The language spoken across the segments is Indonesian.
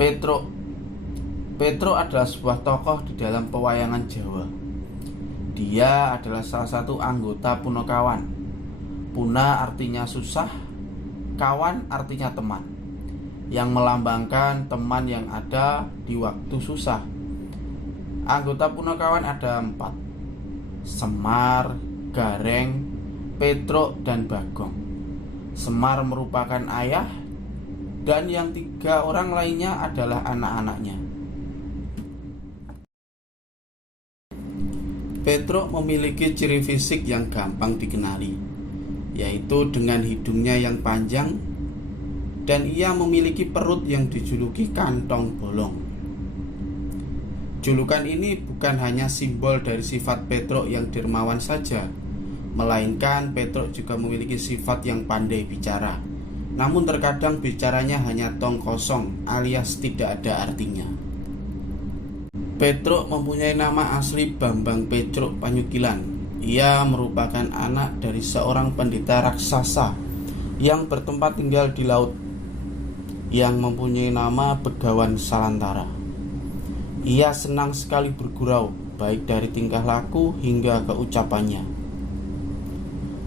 Petruk Petruk adalah sebuah tokoh di dalam pewayangan Jawa. Dia adalah salah satu anggota Punakawan. Puna artinya susah, kawan artinya teman, yang melambangkan teman yang ada di waktu susah. Anggota Punakawan ada 4: Semar, Gareng, Petruk, dan Bagong. Semar merupakan ayah, dan yang 3 orang lainnya adalah anak-anaknya. Petruk memiliki ciri fisik yang gampang dikenali, yaitu dengan hidungnya yang panjang, dan ia memiliki perut yang dijuluki kantong bolong. Julukan ini bukan hanya simbol dari sifat Petruk yang dermawan saja, melainkan Petruk juga memiliki sifat yang pandai bicara. Namun terkadang bicaranya hanya tong kosong alias tidak ada artinya. Petruk mempunyai nama asli Bambang Petruk Panyukilan. Ia merupakan anak dari seorang pendeta raksasa yang bertempat tinggal di laut, yang mempunyai nama Begawan Salantara. Ia senang sekali bergurau, baik dari tingkah laku hingga keucapannya.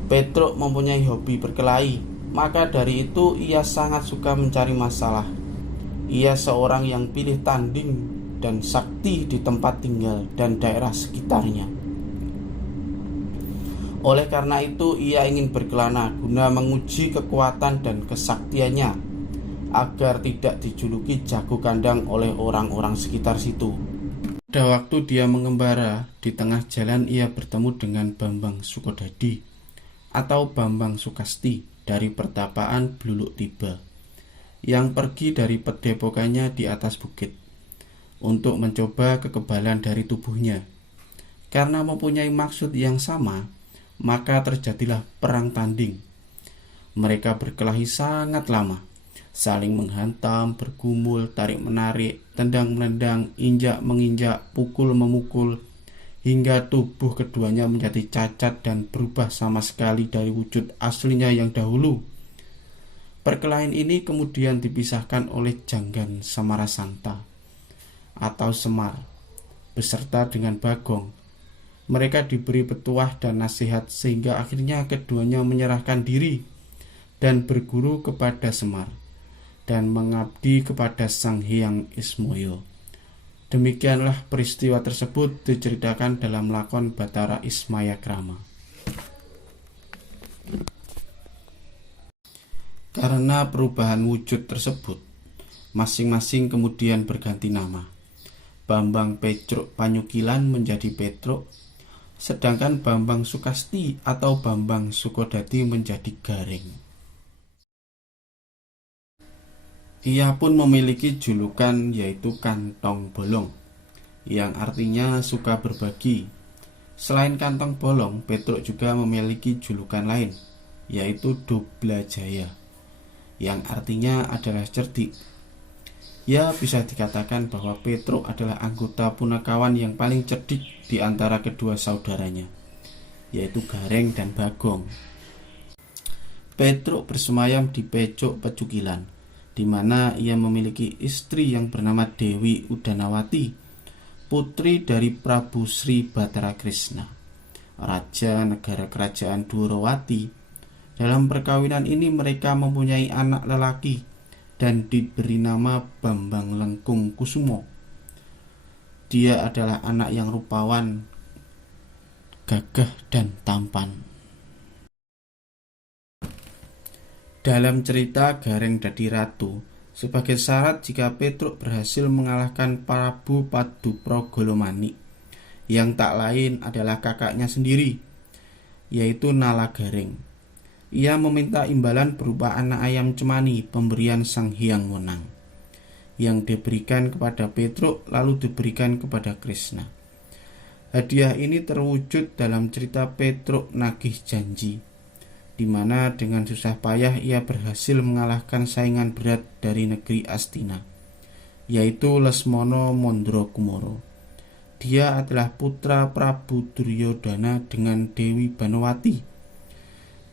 Petruk mempunyai hobi berkelahi, maka dari itu ia sangat suka mencari masalah. Ia seorang yang pilih tanding dan sakti di tempat tinggal dan daerah sekitarnya. Oleh karena itu ia ingin berkelana guna menguji kekuatan dan kesaktiannya, agar tidak dijuluki jago kandang oleh orang-orang sekitar situ. Pada waktu dia mengembara, di tengah jalan ia bertemu dengan Bambang Sukodadi atau Bambang Sukasti dari pertapaan Bluluk Tiba, yang pergi dari padepokannya di atas bukit untuk mencoba kekebalan dari tubuhnya. Karena mempunyai maksud yang sama, maka terjadilah perang tanding. Mereka berkelahi sangat lama, saling menghantam, bergumul, tarik-menarik, tendang-menendang, injak-menginjak, pukul-memukul, hingga tubuh keduanya menjadi cacat dan berubah sama sekali dari wujud aslinya yang dahulu. Perkelahian ini kemudian dipisahkan oleh Janggan Samarasanta atau Semar beserta dengan Bagong. Mereka diberi petuah dan nasihat sehingga akhirnya keduanya menyerahkan diri dan berguru kepada Semar dan mengabdi kepada Sang Hyang Ismoyo. Demikianlah peristiwa tersebut diceritakan dalam lakon Bathara Ismayakrama. Karena perubahan wujud tersebut, masing-masing kemudian berganti nama. Bambang Petruk Panyukilan menjadi Petruk, sedangkan Bambang Sukasti atau Bambang Sukodadi menjadi Gareng. Ia pun memiliki julukan yaitu Kantong Bolong, yang artinya suka berbagi. Selain Kantong Bolong, Petruk juga memiliki julukan lain, yaitu Doblajaya, yang artinya adalah cerdik. Ya, bisa dikatakan bahwa Petruk adalah anggota Punakawan yang paling cerdik di antara kedua saudaranya, yaitu Gareng dan Bagong. Petruk bersemayam di Pecuk Pecukilan, di mana ia memiliki istri yang bernama Dewi Udanawati, putri dari Prabu Sri Bathara Krishna, raja negara kerajaan Dwarawati. Dalam perkawinan ini mereka mempunyai anak lelaki dan diberi nama Bambang Lengkung Kusumo. Dia adalah anak yang rupawan, gagah, dan tampan. Dalam cerita Gareng Dadi Ratu, sebagai syarat jika Petruk berhasil mengalahkan Prabu Padupragolomani, yang tak lain adalah kakaknya sendiri, yaitu Nala Gareng. Ia meminta imbalan berupa anak ayam cemani pemberian Sang Hyang Wenang, yang diberikan kepada Petruk lalu diberikan kepada Krishna. Hadiah ini terwujud dalam cerita Petruk Nagih Janji, di mana dengan susah payah ia berhasil mengalahkan saingan berat dari negeri Astina, yaitu Lesmono Mondrokumoro. Dia adalah putra Prabu Duryodana dengan Dewi Banowati.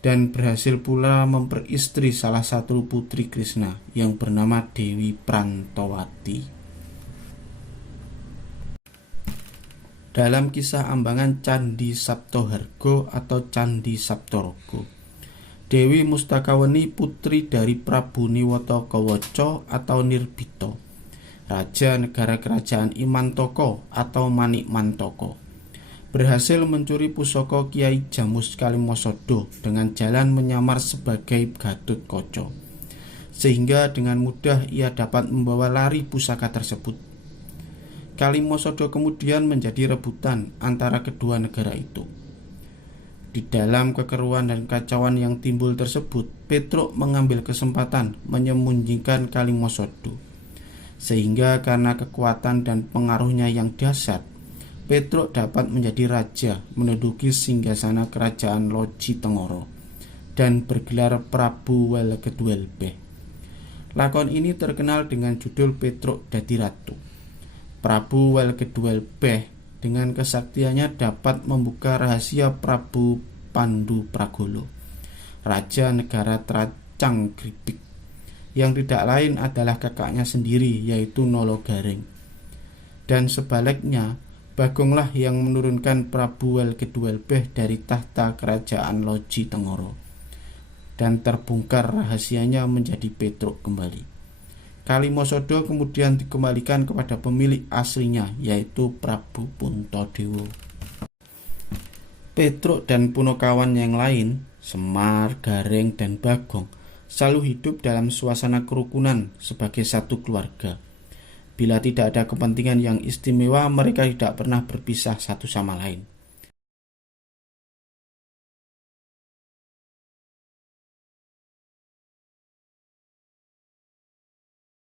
dan berhasil pula memperistri salah satu putri Krishna yang bernama Dewi Prantawati. Dalam kisah ambangan Candhi Saptaharga atau Candhi Saptaraga, Dewi Mustakaweni putri dari Prabu Niwata Kawaca atau Nirbita, raja negara kerajaan Imantaka atau Manikmantaka, berhasil mencuri pusaka Kiai Jamus Kalimasada dengan jalan menyamar sebagai Gatotkaca, sehingga dengan mudah ia dapat membawa lari pusaka tersebut. Kalimasada kemudian menjadi rebutan antara kedua negara itu. Di dalam kekeruan dan kacauan yang timbul tersebut, Petruk mengambil kesempatan menyembunyikan Kalimasada, sehingga karena kekuatan dan pengaruhnya yang dahsyat, Petruk dapat menjadi raja menduduki singgasana kerajaan Loji Tengara dan bergelar Prabu Welekedwelbeh. Lakon ini terkenal dengan judul Petruk Dadi Ratu. Prabu Welekedwelbeh dengan kesaktiannya dapat membuka rahasia Prabu Pandu Pragolo, raja negara Tracang Gripik, yang tidak lain adalah kakaknya sendiri yaitu Nalagareng. Dan sebaliknya, Bagonglah yang menurunkan Prabu Welekedwelbeh dari tahta kerajaan Loji Tengara, dan terbongkar rahasianya menjadi Petruk kembali. Kalimasada kemudian dikembalikan kepada pemilik aslinya yaitu Prabu Puntadewa. Petruk dan punakawan yang lain, Semar, Gareng, dan Bagong, selalu hidup dalam suasana kerukunan sebagai satu keluarga. Bila tidak ada kepentingan yang istimewa, mereka tidak pernah berpisah satu sama lain.